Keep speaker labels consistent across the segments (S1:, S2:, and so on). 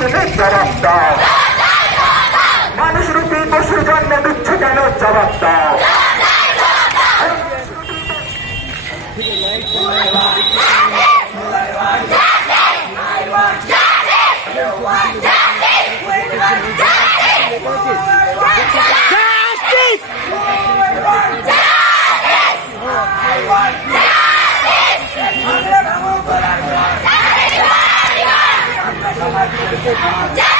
S1: তুমি জবাব দাও মানুষ রূপী পশুর জন্ম দিচ্ছ কেন জবাব
S2: Jai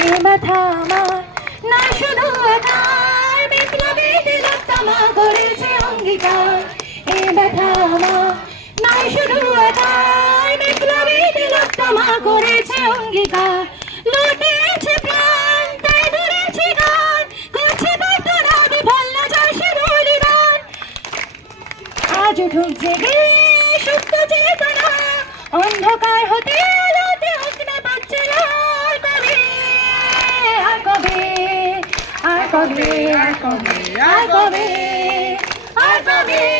S2: এ মাথা না শুধু আকার বিপ্লবীদের রক্তমা করেছে অঙ্গীকার। এ ব্যথা আজ জেগে সত্য চেতনা অন্ধকার হতে আলোতে উঠবে কবে? আর কবে? আর কবে? আর কবে? আর কবে? আর কবে?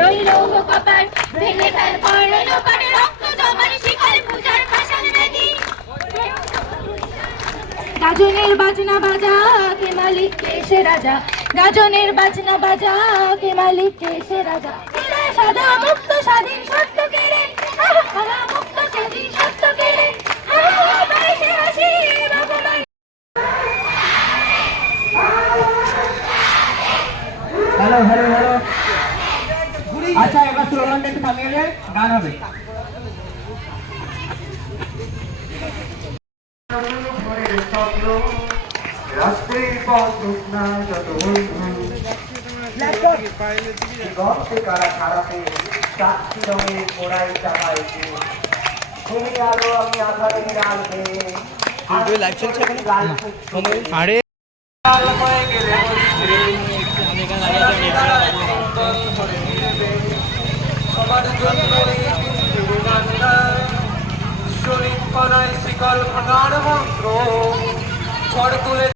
S2: রইল কপার ভেঙে ফেল পড়ল পারে রক্ত জমার শিকার পূজার ভাষণ বেদি গাজনের বাজনা বাজা কে মালিক কে সে রাজা? গাজনের বাজনা বাজা কে মালিক কে সে রাজা? সাদা মুক্ত স্বাধীন সত্য কেড়ে। আহা, আহা,
S3: আচ্ছা এবার স্লোগানটা একটু থামিয়ে গান হবে।
S1: আমি
S4: আরে
S1: শরীর পানায় শিকল ভাঙার মন্ত্র। ঝড় তুলে